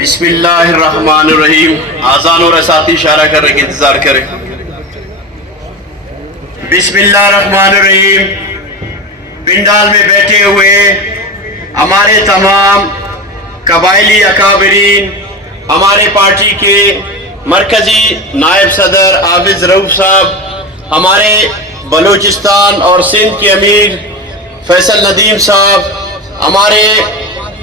بسم اللہ الرحمن الرحیم. آذان اور ساتھی اشارہ کر رہے کہ انتظار کریں. بسم اللہ الرحمن الرحیم. پنڈال میں بیٹھے ہوئے ہمارے تمام قبائلی اکابرین، ہمارے پارٹی کے مرکزی نائب صدر حافظ رؤوف صاحب، ہمارے بلوچستان اور سندھ کے امیر فیصل ندیم صاحب، ہمارے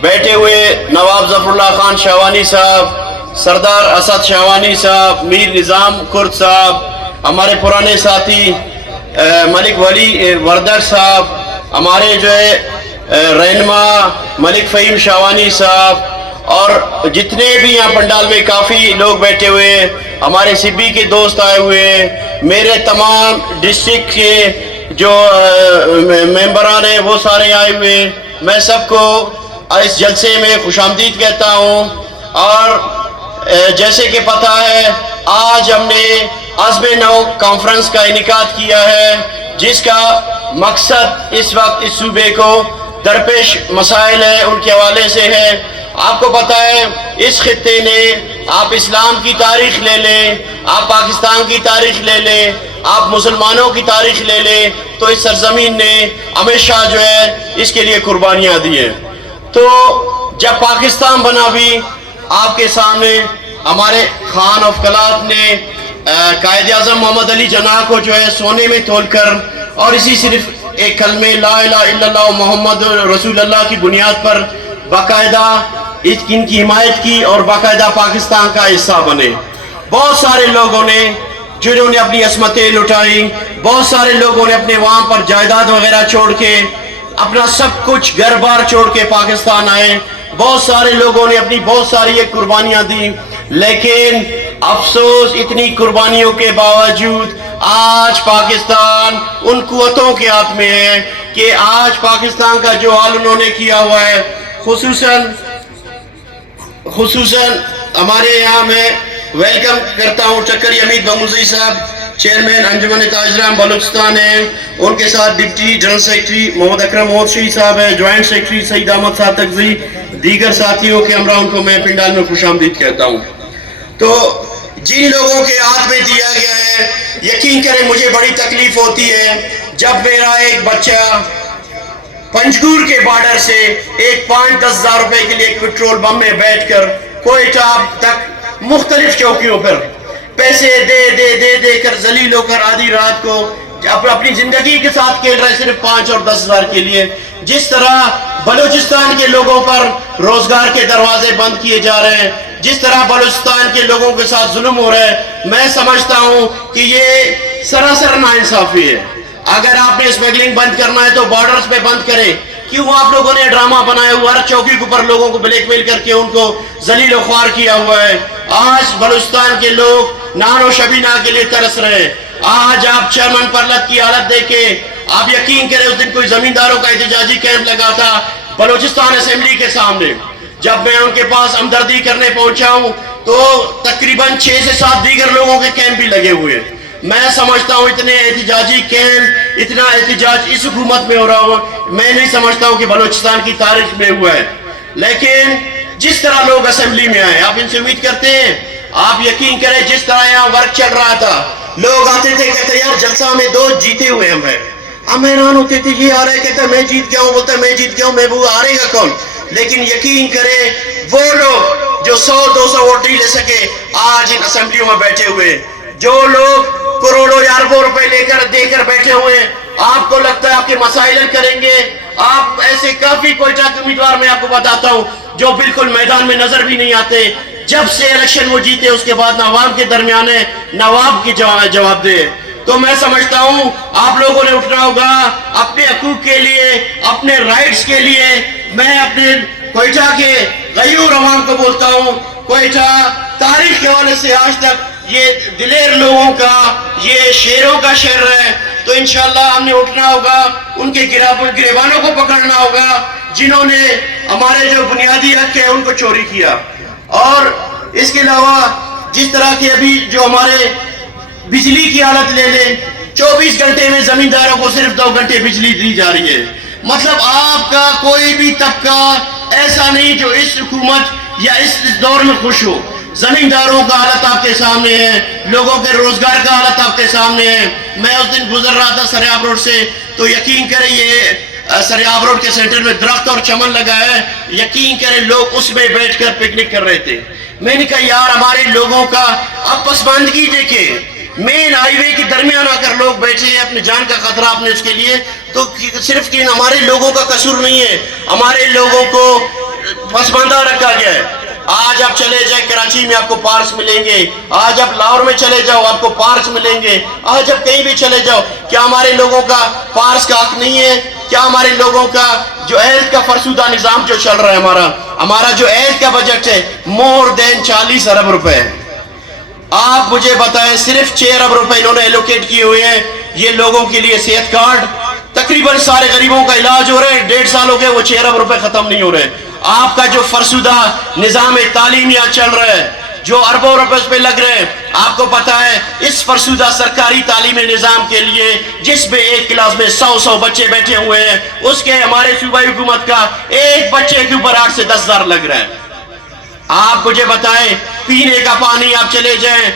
بیٹھے ہوئے نواب ظفر اللہ خان شاہوانی صاحب، سردار اسد شاہوانی صاحب، میر نظام کرد صاحب، ہمارے پرانے ساتھی ملک ولی وردک صاحب، ہمارے جو ہے رہنما ملک فہیم شاہوانی صاحب، اور جتنے بھی یہاں پنڈال میں کافی لوگ بیٹھے ہوئے، ہمارے سبی کے دوست آئے ہوئے، میرے تمام ڈسٹرکٹ کے جو ممبران ہیں وہ سارے آئے ہوئے، میں سب کو اس جلسے میں خوش آمدید کہتا ہوں. اور جیسے کہ پتہ ہے آج ہم نے عزم نو کانفرنس کا انعقاد کیا ہے، جس کا مقصد اس وقت اس صوبے کو درپیش مسائل ہیں ان کے حوالے سے ہے. آپ کو پتہ ہے اس خطے نے، آپ اسلام کی تاریخ لے لیں، آپ پاکستان کی تاریخ لے لیں، آپ مسلمانوں کی تاریخ لے لیں، تو اس سرزمین نے ہمیشہ جو ہے اس کے لیے قربانیاں دی ہیں. تو جب پاکستان بنا بھی آپ کے سامنے ہمارے خان آف کلات نے قائد اعظم محمد علی جناح کو جو ہے سونے میں تول کر اور اسی صرف ایک کلمے لا الہ الا اللہ محمد رسول اللہ کی بنیاد پر باقاعدہ ان کی حمایت کی اور باقاعدہ پاکستان کا حصہ بنے. بہت سارے لوگوں نے جنہوں نے اپنی عصمتیں لٹائیں، بہت سارے لوگوں نے اپنے وہاں پر جائیداد وغیرہ چھوڑ کے، اپنا سب کچھ گھر بار چھوڑ کے پاکستان آئے. بہت سارے لوگوں نے اپنی بہت ساری قربانیاں دی، لیکن افسوس اتنی قربانیوں کے باوجود آج پاکستان ان قوتوں کے ہاتھ میں ہے کہ آج پاکستان کا جو حال انہوں نے کیا ہوا ہے، خصوصاً ہمارے یہاں میں ویلکم کرتا ہوں ٹکری حمید بموزی صاحب، چیئرمین انجمن تاجران بلوچستان ہیں، ان کے ساتھ ڈپٹی جنرل سیکرٹری محمد اکرم محمد شہید صاحب ہیں، جوائنٹ سیکرٹری سعید احمد صاحب تکزی، دیگر ساتھیوں کے ہمراہ ان کو میں پنڈال میں خوش آمدید کہتا ہوں. تو جن لوگوں کے ہاتھ میں دیا گیا ہے، یقین کریں مجھے بڑی تکلیف ہوتی ہے جب میرا ایک بچہ پنجگور کے بارڈر سے ایک 5-10 ہزار روپے کے لیے ایک پیٹرول بم میں بیٹھ کر کوئٹہ تک مختلف چوکیوں پر پیسے دے دے دے دے کر ذلیل ہو کر آدھی رات کو اپنی زندگی کے ساتھ کھیل رہے صرف 5 اور 10 ہزار کے لیے. جس طرح بلوچستان کے لوگوں پر روزگار کے دروازے بند کیے جا رہے ہیں، جس طرح بلوچستان کے لوگوں کے ساتھ ظلم ہو رہا ہے، میں سمجھتا ہوں کہ یہ سراسر ناانصافی ہے. اگر آپ نے اسمیگلنگ بند کرنا ہے تو بارڈرز پہ بند کریں. کیوں آپ لوگوں نے ڈرامہ بنایا ہوا ہر چوکی کے اوپر لوگوں کو بلیک میل کر کے ان کو ذلیل و خوار کیا ہوا ہے؟ آج بلوچستان کے لوگ نان و شبینہ کے لیے ترس رہے ہیں. آج آپ چیئرمین پرلت کی حالت دیکھیں، آپ یقین کریں اس دن کوئی زمینداروں کا احتجاجی کیمپ لگا تھا بلوچستان اسمبلی کے سامنے. جب میں ان کے پاس ہمدردی کرنے پہنچا ہوں تو تقریباً 6 سے 7 دیگر لوگوں کے کیمپ بھی لگے ہوئے. میں سمجھتا ہوں اتنے احتجاجی کیمپ، اتنا احتجاج اس حکومت میں ہو رہا ہو، میں نہیں سمجھتا ہوں کہ بلوچستان کی تاریخ میں ہوا ہے. لیکن جس طرح لوگ اسمبلی میں آئے، آپ ان سے امید کرتے ہیں، آپ یقین کریں جس طرح یہاں ورک چل رہا تھا، لوگ آتے تھے کہتے یار جلسہ میں 2 جیتے ہوئے ہم ہیں. ہم حیران ہوتے تھے، یہ آ رہے کہتے میں جیت گیا ہوں، بولتے میں جیت گیا ہوں، محبوب آرے گا کون؟ لیکن یقین کریں وہ لوگ جو 100-200 ووٹ نہیں لے سکے آج ان اسمبلیوں میں بیٹھے ہوئے، جو لوگ کروڑوں یا اربوں روپے لے کر دے کر بیٹھے ہوئے، آپ کو لگتا ہے آپ کے مسائل حل کریں گے. آپ ایسے کافی کوئٹہ کے امیدوار میں آپ کو بتاتا ہوں جو بالکل میدان میں نظر بھی نہیں آتے. جب سے الیکشن وہ جیتے اس کے بعد نواب کے درمیان ہے، نواب کی جواب دے. تو میں سمجھتا ہوں آپ لوگوں نے اٹھنا ہوگا اپنے حقوق کے لیے، اپنے رائٹس کے لیے. میں اپنے کوئٹہ کے غیور عوام کو بولتا ہوں، کوئٹہ تاریخ کے حوالے سے آج تک یہ دلیر لوگوں کا، یہ شیروں کا شہر ہے. تو انشاءاللہ ہم نے اٹھنا ہوگا، ان کے گریبانوں کو پکڑنا ہوگا جنہوں نے ہمارے جو بنیادی حق ہے ان کو چوری کیا. اور اس کے علاوہ جس طرح کے ابھی جو ہمارے بجلی کی حالت لے لیں، 24 گھنٹے میں زمینداروں کو صرف 2 گھنٹے بجلی دی جا رہی ہے. مطلب آپ کا کوئی بھی طبقہ ایسا نہیں جو اس حکومت یا اس دور میں خوش ہو؟ زمینداروں کا حالت آپ کے سامنے ہے، لوگوں کے روزگار کا حالت آپ کے سامنے ہے۔ میں اس دن گزر رہا تھا سریاب روڈ سے، تو یقین کریں یہ سریاب روڈ کے سینٹر میں درخت اور چمن لگا ہے، یقین کریں لوگ اس میں بیٹھ کر پکنک کر رہے تھے۔ میں نے کہا یار ہمارے لوگوں کا اب پسماندگی دیکھیں، مین ہائی وے کے درمیان آ کر لوگ بیٹھے ہیں، اپنے جان کا خطرہ آپ نے اس کے لیے، تو صرف کہ ہمارے لوگوں کا قصور نہیں ہے، ہمارے لوگوں کو پسماندہ رکھا گیا ہے۔ آج آپ چلے جائیں کراچی میں آپ کو پارکس ملیں گے، آج آپ لاہور میں چلے جاؤ آپ کو پارکس ملیں گے، آج آپ کہیں بھی چلے جاؤ، کیا ہمارے لوگوں کا پارکس کا حق نہیں ہے؟ کیا ہمارے لوگوں کا جو ہیلتھ کا فرسودہ نظام جو چل رہا ہے، ہمارا جو ہیلتھ کا بجٹ ہے مور دین 40 ارب روپے ہے، آپ مجھے بتائیں صرف 6 ارب روپے انہوں نے ایلوکیٹ کیے ہوئے ہیں یہ لوگوں کے لیے صحت کارڈ، تقریباً سارے غریبوں کا علاج ہو رہے ہیں، 1.5 سال ہو گئے وہ 6 ارب روپے ختم نہیں ہو رہے۔ آپ کا جو فرسودہ نظام تعلیم یہاں چل رہا ہے، جو اربوں روپے اس پہ لگ رہے ہیں، آپ کو پتا ہے اس فرسودہ سرکاری تعلیمی نظام کے لیے جس میں ایک کلاس میں 100 بچے بیٹھے ہوئے ہیں، اس کے ہمارے صوبائی حکومت کا ایک بچے کے اوپر 8 سے 10 ہزار لگ رہا ہے۔ آپ مجھے بتائیں پینے کا پانی آپ چلے جائیں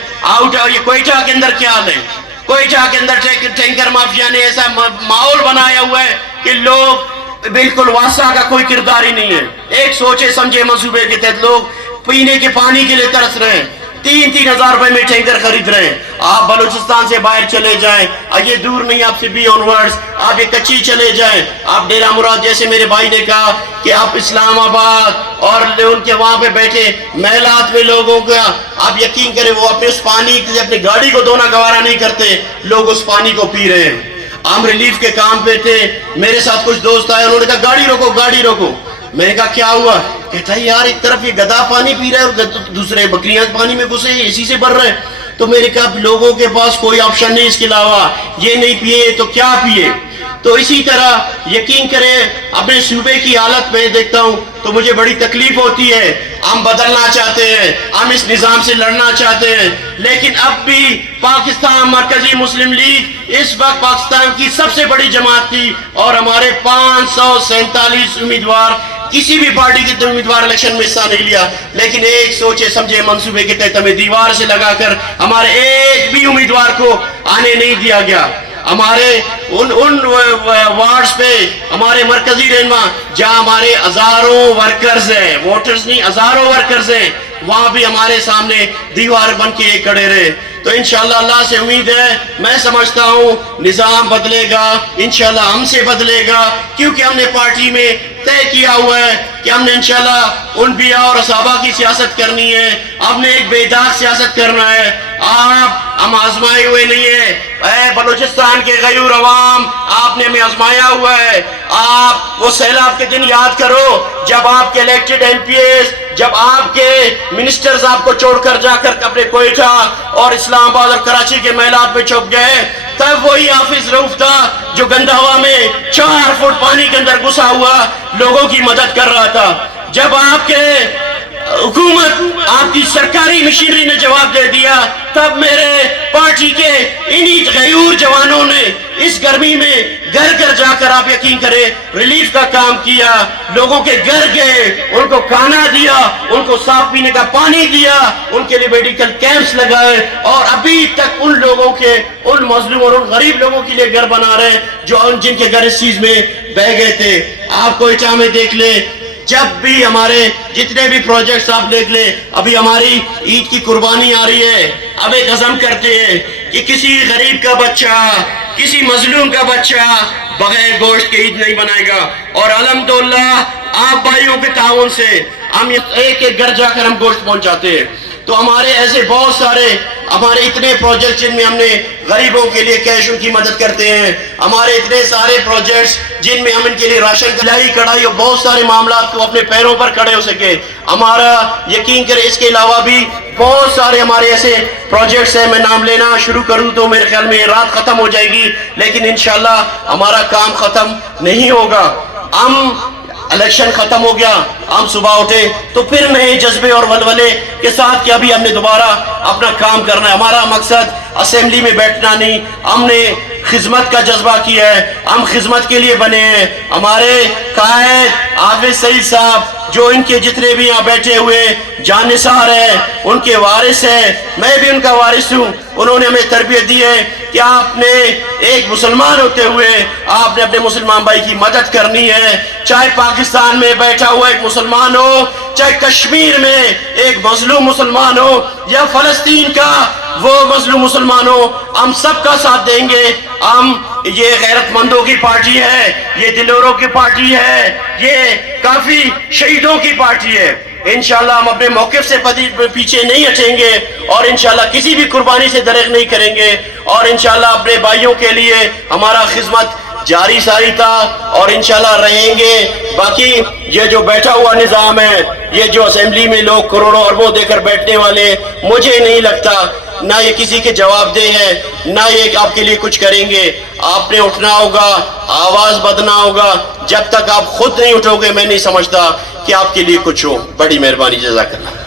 یہ کوئٹہ کے اندر کیا حال ہے؟ کوئٹہ کے اندر ٹینکر مافیا نے ایسا ماحول بنایا ہوا ہے کہ لوگ بالکل واسطہ کا کوئی کردار ہی نہیں ہے، ایک سوچے سمجھے منصوبے کے تحت لوگ پینے کے پانی کے لیے ترس رہے ہیں، 3 ہزار روپے میں ٹینکر خرید رہے ہیں۔ آپ بلوچستان سے باہر چلے جائیں، یہ دور نہیں آپ سے بھی آنورڈز، آپ یہ کچی چلے جائیں، آپ ڈیرہ مراد جیسے میرے بھائی نے کہا کہ آپ اسلام آباد اور ان کے وہاں پہ بیٹھے محلات میں لوگوں کا آپ یقین کریں وہ اپنے اس پانی اپنی گاڑی کو دھونا گوارا نہیں کرتے، لوگ اس پانی کو پی رہے ہیں۔ ہم ریلیف کے کام پہ تھے، میرے ساتھ کچھ دوست آئے، انہوں نے کہا گاڑی روکو گاڑی روکو، میں نے کہا کیا ہوا؟ کہتا ہے یار ایک طرف یہ گدھا پانی پی رہا ہے اور دوسرے بکریاں پانی میں گھسے اسی سے بڑھ رہے ہیں، تو میں نے کہا لوگوں کے پاس کوئی آپشن نہیں اس کے علاوہ، یہ نہیں پیے تو کیا پیے؟ تو اسی طرح یقین کریں اپنے صوبے کی حالت میں دیکھتا ہوں تو مجھے بڑی تکلیف ہوتی ہے، ہم بدلنا چاہتے ہیں، ہم اس نظام سے لڑنا چاہتے ہیں، لیکن اب بھی پاکستان مرکزی مسلم لیگ اس وقت پاکستان کی سب سے بڑی جماعت تھی اور ہمارے 547 امیدوار کسی بھی پارٹی کے امیدوار الیکشن میں حصہ نہیں لیا، لیکن ایک سوچے سمجھے منصوبے کے تحت ہمیں دیوار سے لگا کر ہمارے ایک بھی امیدوار کو آنے نہیں دیا گیا۔ ہمارے ان وارڈز پہ ہمارے مرکزی رہنما جہاں ہمارے ہزاروں ورکرز ہیں، ووٹرز نہیں ہزاروں ورکرز ہیں، وہاں بھی ہمارے سامنے دیوار بن کے کھڑے رہے۔ تو انشاءاللہ اللہ سے امید ہے، میں سمجھتا ہوں نظام بدلے گا، انشاءاللہ ہم سے بدلے گا، کیونکہ ہم نے پارٹی میں طے کیا ہوا ہے کہ ہم نے انشاءاللہ انبیاء اور صحابہ کی سیاست کرنی ہے، ہم نے ایک بے داغ سیاست کرنا ہے۔ ہم آزمائے ہوئے نہیں ہیں، اے بلوچستان کے غیور عوام آپ نے ہمیں آزمایا ہوا ہے۔ آپ وہ سیلاب کے دن یاد کرو جب آپ کے الیکٹڈ ایم پی ایز، جب آپ کے منسٹرز آپ کو چھوڑ کر جا کر اپنے کوئٹہ اور اسلام آباد اور کراچی کے محلات میں چھپ گئے، تب وہی حافظ رؤف تھا جو گندا ہوا میں 4 فٹ پانی کے اندر گھسا ہوا لوگوں کی مدد کر رہا تھا۔ جب آپ کے حکومت آپ کی سرکاری مشینری نے جواب دے دیا، تب میرے پارٹی کے انہی غیور جوانوں نے اس گرمی میں گھر گھر جا کر آپ یقین کریں ریلیف کا کام کیا، لوگوں کے گھر گئے، ان کو کھانا دیا، ان کو صاف پینے کا پانی دیا، ان کے لیے میڈیکل کیمپس لگائے، اور ابھی تک ان لوگوں کے ان مظلوم اور ان غریب لوگوں کے لیے گھر بنا رہے ہیں جن کے گھر اس چیز میں بہ گئے تھے۔ آپ کوئٹہ میں دیکھ لیں، جب بھی ہمارے جتنے بھی پروجیکٹس آپ دیکھ لیں، ابھی ہماری عید کی قربانی آ رہی ہے، اب ایک عزم کرتے ہیں کہ کسی غریب کا بچہ، کسی مظلوم کا بچہ بغیر گوشت کے عید نہیں بنائے گا، اور الحمدللہ آپ بھائیوں کے تعاون سے ہم ایک ایک گھر جا کر ہم گوشت پہنچاتے ہیں۔ تو ہمارے ایسے بہت سارے ہمارے اتنے پروجیکٹ جن میں ہم نے غریبوں کے لیے کیش ان کی مدد کرتے ہیں، ہمارے اتنے سارے پروجیکٹس جن میں ہم ان کے لیے راشن کلائی کڑھائی اور بہت سارے معاملات کو اپنے پیروں پر کھڑے ہو سکے، ہمارا یقین کریں اس کے علاوہ بھی بہت سارے ہمارے ایسے پروجیکٹس ہیں۔ میں نام لینا شروع کروں تو میرے خیال میں رات ختم ہو جائے گی، لیکن انشاءاللہ ہمارا کام ختم نہیں ہوگا۔ ہم الیکشن ختم ہو گیا، ہم صبح اٹھے تو پھر نئے جذبے اور ولولے کے ساتھ کہ ابھی ہم نے دوبارہ اپنا کام کرنا ہے۔ ہمارا مقصد اسمبلی میں بیٹھنا نہیں، ہم نے خدمت کا جذبہ کیا ہے، ہم خدمت کے لیے بنے ہیں۔ ہمارے قائد حافظ سعید صاحب جو ان کے جتنے بھی یہاں بیٹھے ہوئے جانثار ہیں ان کے وارث ہیں، میں بھی ان کا وارث ہوں. انہوں نے ہمیں تربیت دی ہے کہ آپ نے ایک مسلمان ہوتے ہوئے آپ نے اپنے مسلمان بھائی کی مدد کرنی ہے، چاہے پاکستان میں بیٹھا ہوا ایک مسلمان ہو، چاہے کشمیر میں ایک مظلوم مسلمان ہو، یا فلسطین کا وہ مظلوم مسلمان ہو، ہم سب کا ساتھ دیں گے. ہم یہ غیرت مندوں کی پارٹی ہے، یہ دلوروں کی پارٹی ہے، یہ کافی شہیدوں کی پارٹی ہے. انشاءاللہ ہم اپنے موقف سے پیچھے نہیں ہٹیں گے اور انشاءاللہ کسی بھی قربانی سے دریغ نہیں کریں گے، اور انشاءاللہ اپنے بھائیوں کے لیے ہمارا خدمت جاری ساری تھا اور انشاءاللہ رہیں گے. باقی یہ جو بیٹھا ہوا نظام ہے، یہ جو اسمبلی میں لوگ کروڑوں اربوں دے کر بیٹھنے والے، مجھے نہیں لگتا نہ یہ کسی کے جواب دہ ہے، نہ یہ آپ کے لیے کچھ کریں گے. آپ نے اٹھنا ہوگا، آواز بدنا ہوگا. جب تک آپ خود نہیں اٹھو گے میں نہیں سمجھتا کہ آپ کے لیے کچھ ہو. بڑی مہربانی، جزاک اللہ.